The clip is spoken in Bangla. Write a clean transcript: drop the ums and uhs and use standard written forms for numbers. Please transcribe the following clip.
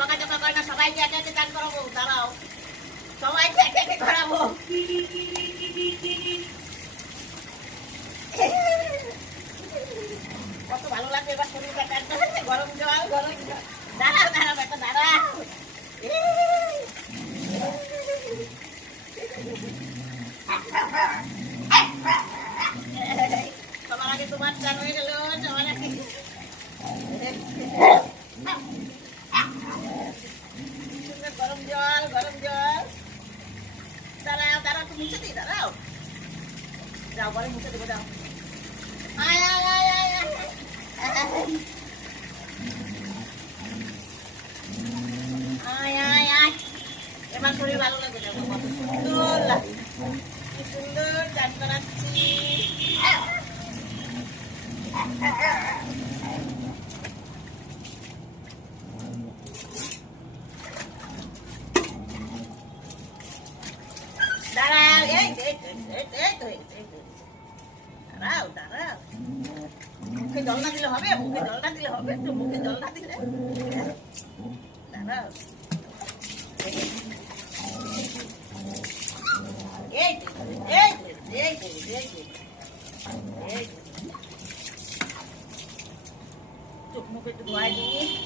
বকাঝকা করে না, সবাইকে একে একে চান করাবো, দাঁড়াও সবাইকে একে একে করাবো। কত ভালো লাগবে এবার শরীরটা চান করাতে, গরম জল গরম জল। দাঁড়াও দাঁড়াও একটা দাঁড়াও, সবার আগে তোমার চান হয়ে গেল, সবার আগে গরম জল গরম জল। দাঁড়াও দাঁড়াও, তুমি মুছে দিই, দাঁড়াও, যাও ঘরে মুছে দেবো, যাও। আয় আয় আয় আয় আয় আয় আয় আয়, এবার শরীর ভালো লাগবে, দেখো কত সুন্দর লাগে, কি সুন্দর চান করাচ্ছি। দাঁড়াও, দাঁড়াও দাঁড়াও, মুখে জল না দিলে হবে, মুখে জল না দিলে হবে, একটু মুখে জল না দিলে, দাঁড়াও। চোখ মুখে একটু ধোয়াই দিই।